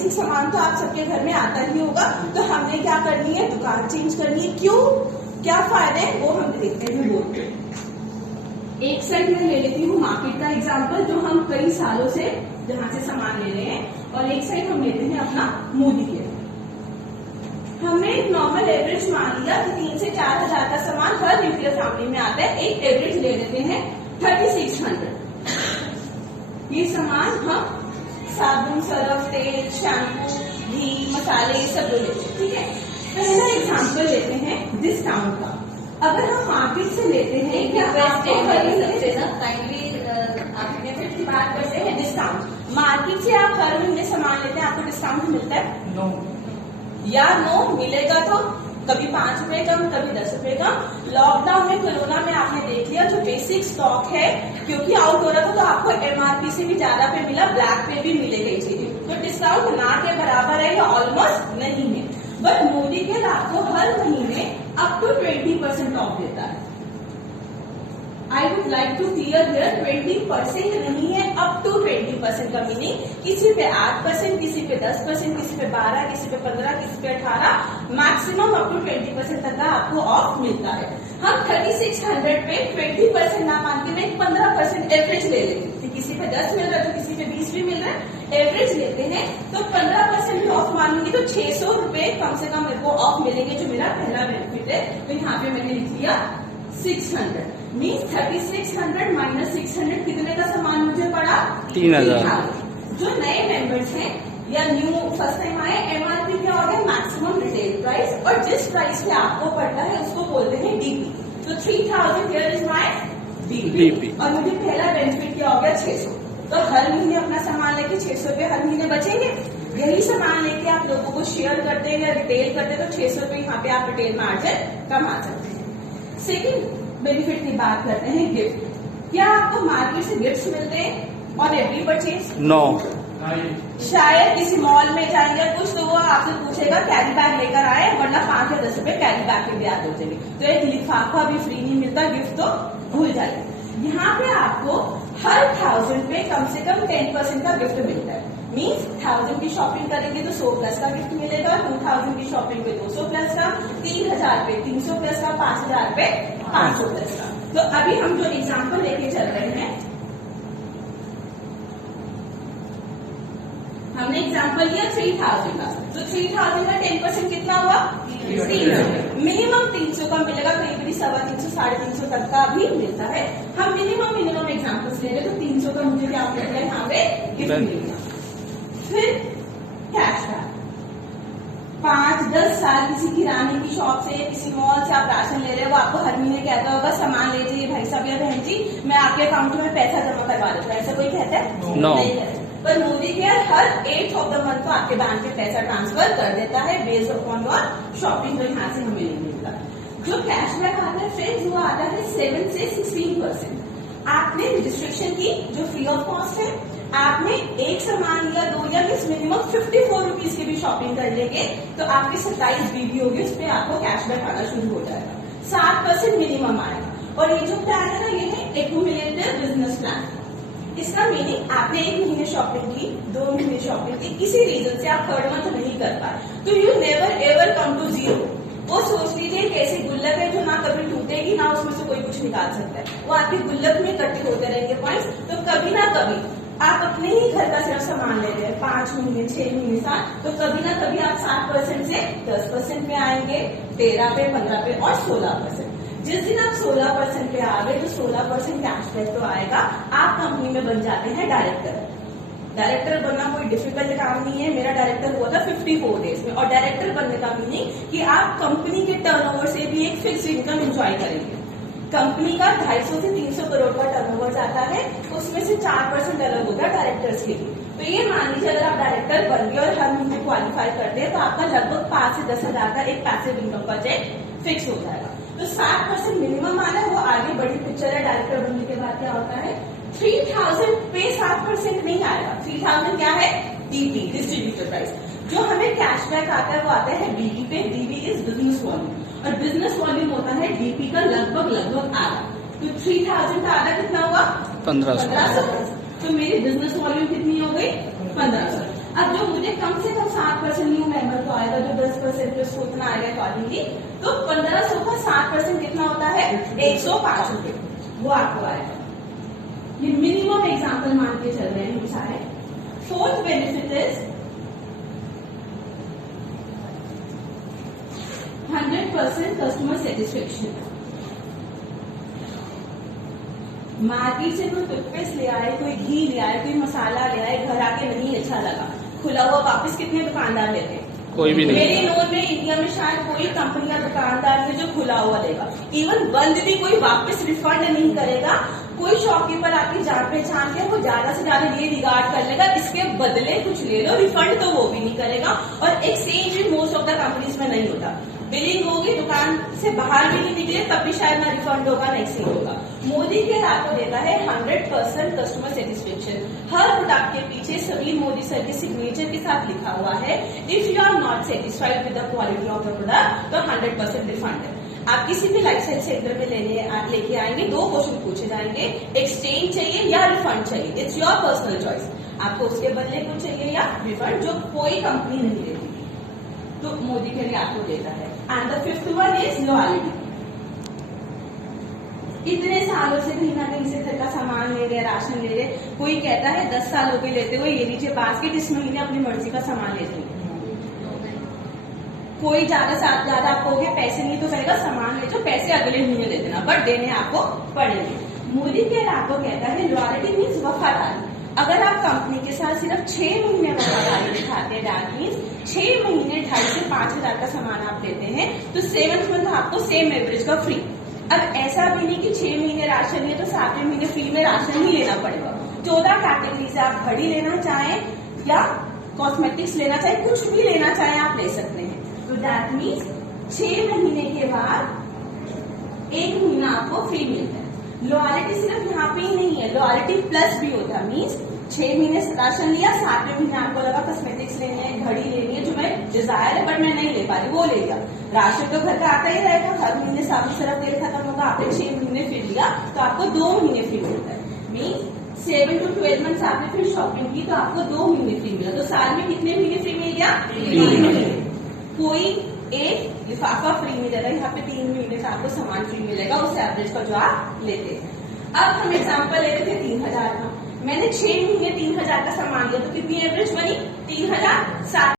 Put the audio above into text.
Basic सामान तो आप सबके घर में आता ही होगा। तो हमने क्या करनी है, दुकान चेंज करनी है। क्यों, क्या फायदे हैं वो हम देखते हैं। बोलते एक साइड में ले लेती हूँ मार्केट का एग्जाम्पल, जो हम कई सालों से जहाँ से सामान ले रहे हैं, और एक साइड हम लेते हैं अपना मोदी केयर। हमने एक नॉर्मल एवरेज मान लिया कि 3 से 4 हजार का सामान हर न्यूक्लियर फैमिली में आता है। एक एवरेज ले लेते हैं 3600। ये सामान हम साबुन, सरफ, तेल, शैम्पू, घी, मसाले सब ले लेते हैं। ठीक है, पहला एग्जाम्पल लेते हैं डिस्काउंट का। अगर हम मार्केट से लेते हैं, क्या आपने फिर की बात करते हैं डिस्काउंट। मार्केट से आप हर महीने सामान लेते हैं, आपको डिस्काउंट मिलता है? नो या नो मिलेगा तो कभी 5 रुपए कम, कभी 10 रुपए कम। लॉकडाउन में, कोरोना में आपने देख लिया जो बेसिक स्टॉक है, क्योंकि आउट हो रहा था तो आपको MRP से भी ज्यादा पे मिला, ब्लैक पे भी मिले कई चीजें। तो डिस्काउंट ना के बराबर है या ऑलमोस्ट नहीं है। बट मोदी केयर आपको हर महीने अप टू 20% ऑफ देता है। I would like to clear here, 20% नहीं है, अप टू 20% का मीनिंग किसी पे 8%, किसी पे 10%, किसी पे 12%, किसी पे 15%, किसी पे 18%, मैक्सिमम अप टू 20% तक का आपको ऑफ मिलता है। हम 3600 पे 20% ना मान के मैं 15% एवरेज ले लेती हूँ। किसी पे 10 मिल रहा है तो किसी पे 20 भी मिल रहा है, एवरेज लेते हैं तो 15% ऑफ मानूंगी तो 600 रुपए कम से कम मेरे को ऑफ मिलेंगे, जो मेरा पहला बेनिफिट है। तो यहाँ पे मैंने लिख दिया 600, मीन्स 3600 माइनस 600 कितने का सामान मुझे पड़ा? 3000। जो नए मेंबर्स हैं या न्यू फर्स्ट टाइम आए, MRP क्या हो गया? मैक्सिमम रिटेल प्राइस, और जिस प्राइस पे आपको पड़ता है उसको बोलते हैं DP। तो 3000 हियर इज माय DP, और मुझे पहला बेनिफिट क्या हो गया? 600। तो हर महीने अपना सामान लेके 600 रुपए हर महीने बचेंगे। यही सामान लेके आप लोगों को शेयर करते हैं या रिटेल करते हैं तो 600 रुपए यहाँ पे आप रिटेल मार्जिन कमा सकते हैं। सेकेंड बेनिफिट की बात करते हैं गिफ्ट। क्या आपको मार्केट से गिफ्ट्स मिलते हैं ऑन एवरी परचेज? नो। शायद किसी मॉल में जाएंगे कुछ तो वो आपसे पूछेगा कैरी बैग लेकर आए, वरना 5 या 10 रुपए कैरी बैग के ब्याज हो जाएंगे। तो एक लिफाफा भी फ्री नहीं मिलता, गिफ्ट तो भूल जाइए। यहाँ पे आपको हर 1000 पे कम से कम 10% का गिफ्ट मिलता है। मीन्स 1000 की शॉपिंग करेंगे तो 100 प्लस का गिफ्ट मिलेगा, 2000 की शॉपिंग पे 200 प्लस का, 3000 पे 300 प्लस का, 5000 पे 500 प्लस का। तो अभी हम जो एग्जाम्पल लेके चल रहे हैं, हमने एग्जाम्पल लिया 3000 का, तो 3000 का 10% कितना हुआ? 300। मिनिमम 300 का मिलेगा, कहीं भी 350, 350 तक का भी मिलता है। हम मिनिमम एग्जाम्पल्स ले रहे तो 300 का मुझे क्या मिलता है? यहाँ पे गिफ्ट मिलेगा। फिर कैशबैक, 5-10 साल किसी किराने की शॉप से, किसी मॉल से आप राशन ले रहे हो, वो आपको हर महीने कहता होगा सामान ले जाइए भाई साहब या बहन जी, मैं आपके अकाउंट में पैसा जमा करवा देता हूँ। ऐसा कोई कहता है? No. नहीं कहता। पर Modi care her 8th of the month को आपके बैंक में पैसा ट्रांसफर कर देता है बेस्ड अपॉन योर शॉपिंग, जो यहाँ से हमें नहीं मिलता। जो कैशबैक आता है फ्रेंड्स, वो आता है 7 से 16%। आपने रजिस्ट्रेशन की जो फ्री ऑफ कॉस्ट है, आपने एक सामान लिया, 2 या मिनिमम 54 रुपीज की भी शॉपिंग कर लेंगे तो आपकी 27 BB होगी, उस पर आपको कैशबैक आना शुरू हो जाएगा। 7% मिनिमम आएगा। और ये जो प्लान है ना, ये है एक्यूमुलेटिव बिजनेस प्लान। इसका मीनिंग आपने 1 महीने शॉपिंग की, 2 महीने शॉपिंग की, किसी रीजन से आप 3rd मंथ नहीं कर पाए, तो you never ever come to 0। वो सोच लीजिए कैसे गुल्लक है जो ना कभी टूटेगी ना उसमें से कोई कुछ निकाल सकता है, वो आपके गुल्लक में इकट्ठे होते रहेंगे पॉइंट्स। तो कभी ना कभी आप अपने ही घर का सिर्फ सामान ले रहे हैं 5 महीने 6 महीने साथ, तो कभी ना कभी आप 7% से 10% पे आएंगे, 13 पे, 15 पे और 16%। जिस दिन आप 16% पे आ गए तो 16% कैशबैक तो आएगा। आप कंपनी में बन जाते हैं डायरेक्टर। डायरेक्टर बनना कोई डिफिकल्ट काम नहीं है। मेरा डायरेक्टर हुआ था 54 डेज में। और डायरेक्टर बनने का मीनिंग कि आप कंपनी के टर्नओवर से भी एक फिक्स इनकम एंजॉय करेंगे। कंपनी का 250 से 300 करोड़ का टर्नओवर जाता है, उसमें से 4% अलग होता है डायरेक्टर्स के लिए। तो ये मान लीजिए अगर आप डायरेक्टर बन गए और हर महीने क्वालिफाई करते हैं तो आपका लगभग 5 से 10 हजार का एक पैसिव इनकम का चेक फिक्स हो जाएगा। तो 7% मिनिमम आना है, वो आगे बड़ी पिक्चर है। डायरेक्टर बनने के बाद क्या होता है, 3000 पे 7% नहीं आएगा। 3000 क्या है? DP, distributor price. जो हमें कैशबैक आता है वो आता है DP पे। DP इज बिजनेस वॉल्यूम, और बिजनेस वॉल्यूम होता है DP का लगभग आधा। तो 3000 का आधा कितना हुआ? 1500। तो मेरी बिजनेस वॉल्यूम कितनी हो गई? 1500। अब जो मुझे कम से कम 7% न्यू मेंबर को आएगा, जो 10% प्लस उतना आएगा अकॉर्डिंगली, तो 1500 का 7% कितना होता है? 105 रुपए, वो आपको आएगा। ये मिनिमम एग्जाम्पल मान के चल रहे हैं हम सारे। Fourth benefit is 100% customer satisfaction. Market से कोई टूथपेस्ट ले आए, कोई घी ले आए, कोई मसाला ले आए, घर आके नहीं अच्छा लगा, खुला हुआ वापस कितने दुकानदार लेते हैं? कोई भी नहीं। मेरे नोट में इंडिया में शायद कोई कंपनी या दुकानदार है जो खुला हुआ लेगा। इवन बंद भी कोई वापस रिफंड नहीं करेगा। कोई शॉपकीपर आपकी जान पहचान के वो ज्यादा से ज्यादा ये रिगार्ड कर लेगा, इसके बदले कुछ ले लो, रिफंड तो वो भी नहीं करेगा। और एक्सचेंज भी मोस्ट ऑफ द कंपनीज में नहीं होता। बिलिंग होगी, दुकान से बाहर भी नहीं निकले तब भी शायद ना रिफंड होगा ना एक्सचेंज होगा। मोदी केयर आपको देता है 100% कस्टमर सेटिस्फेक्शन। हर प्रोडक्ट के पीछे सभी मोदी सर के सिग्नेचर के साथ लिखा हुआ है, if you are not satisfied with the quality of the product तो 100% रिफंड है। आप किसी भी लाइसेंस सेंटर में लेके आएंगे, 2 क्वेश्चन पूछे जाएंगे, एक्सचेंज चाहिए या रिफंड चाहिए, इट्स योर पर्सनल चॉइस। आपको उसके बदले कुछ चाहिए या रिफंड, जो कोई कंपनी नहीं देती, तो मोदी के लिए आपको देता है। And the 5th one is loyalty. इतने सालों से कहीं ना कहीं से घर का सामान ले रहे, राशन ले रहे, कोई कहता है 10 साल हो गए लेते हुए, ये लीजिए बास्केट, इस महीने अपनी मर्जी का सामान लेते हैं। कोई ज्यादा आप कहोगे पैसे नहीं तो कहेगा सामान ले जाओ, पैसे अगले महीने दे देना, बट देने आपको पड़ेंगे। मोदी केयर आपको कहता है लॉयल्टी मीन्स वफादारी। अगर आप कंपनी के साथ सिर्फ 6 महीने वफादारी दिखाते हैं, दैट मीन्स 6 महीने 2,500 से 5,000 का सामान आप लेते हैं, तो 7th मंथ आपको सेम एवरेज का फ्री। अब ऐसा भी नहीं कि 6 महीने राशन लिए तो 7वें महीने फ्री में राशन ही लेना पड़ेगा। 14 कैटेगरी से आप घड़ी लेना चाहें या कॉस्मेटिक्स लेना चाहें, कुछ भी लेना चाहें आप ले सकते हैं। तो दैट मीन्स 6 महीने के बाद 1 महीना आपको फ्री मिलता है। लॉयल्टी सिर्फ यहाँ पे ही नहीं है, लॉयल्टी प्लस भी होता है। मीन्स 6 महीने राशन लिया, 7वें महीने आपको लगा कॉस्मेटिक्स लेनी है, घड़ी लेनी है, जो मैं डिजायर है बट मैं नहीं ले पा रही, वो ले लिया। राशन तो घर का आता ही रहेगा, हर महीने साबुन सरफ तेल खत्म होगा, आपने 6 महीने फिर लिया तो आपको 2 महीने फ्री मिलता है। मीन्स 7 to 12 मंथ्स आपने फिर शॉपिंग की तो आपको 2 महीने फ्री मिला। तो साल में कितने महीने फ्री मिल गया? 3 महीने। कोई एक लिफाफा फ्री मिलेगा, यहाँ पे 3 महीने का आपको सामान फ्री मिलेगा उस एवरेज का जो आप लेते हैं। अब हम एग्जाम्पल लेते थे 3,000 का, मैंने 6 महीने 3,000 का सामान लिया तो कितनी एवरेज बनी? 3,000।